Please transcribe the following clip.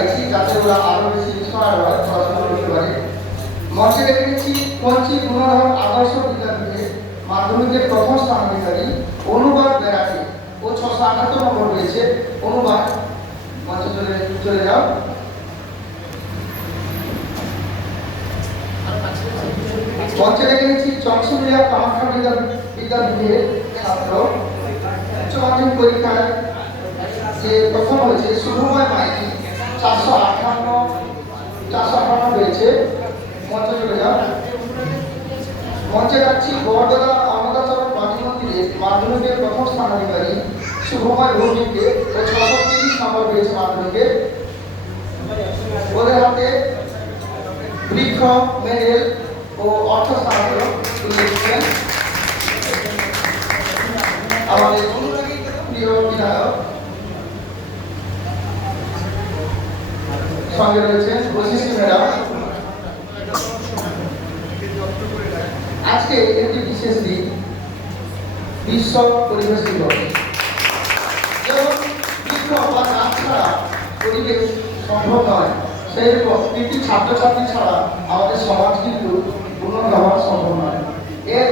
চাইছি যাতে ওরা আরো বেশি ইন্সপায়ার হয়, পড়াশোনা করতে পারে। মঞ্চে রেখেছি কঞ্চি গুণধর আদর্শ বিদ্যাপীঠে মাধ্যমিকের প্রথম স্থানাধিকারী অনুবাদ বেড়াকে, ও 678 নম্বর পেয়েছে। অনুবাদ মঞ্চে চলে যাও। মঞ্চে রেখেছি চন্দ্রমিলা কামাখ্যা বিদ্যাপীঠের ছাত্র, উচ্চ মাধ্যমিক পরীক্ষায় যে প্রথম হয়েছে শুভময় মাইতি, 458 হয়েছে। মঞ্চে চলে যাও। মঞ্চে রাখছি বরদলা অন্নদাচরণ বাণী মন্দিরের মাধ্যমিকের প্রথম স্থানাধিকারী শুভময় ভৌমিককে, ও 630 নম্বর পেয়েছে মাধ্যমিকে। ওদের হাতে বৃক্ষ, মেডেল ও অর্থ সাহায্য তুলে দিচ্ছেন আমাদের অনুরাগী প্রিয় বিধায়ক। সঙ্গে রয়েছেন ওসিসি ম্যাডাম। আজকে একটি বিশেষ দিন, বিশ্ব পরিবেশ দিবস। যেমন বৃক্ষ বা গাছ ছাড়া পরিবেশ সম্ভব নয়, সেই রকম কৃতি ছাত্রছাত্রী ছাড়া আমাদের সমাজ কিন্তু উন্নত হওয়া সম্ভব নয়। এর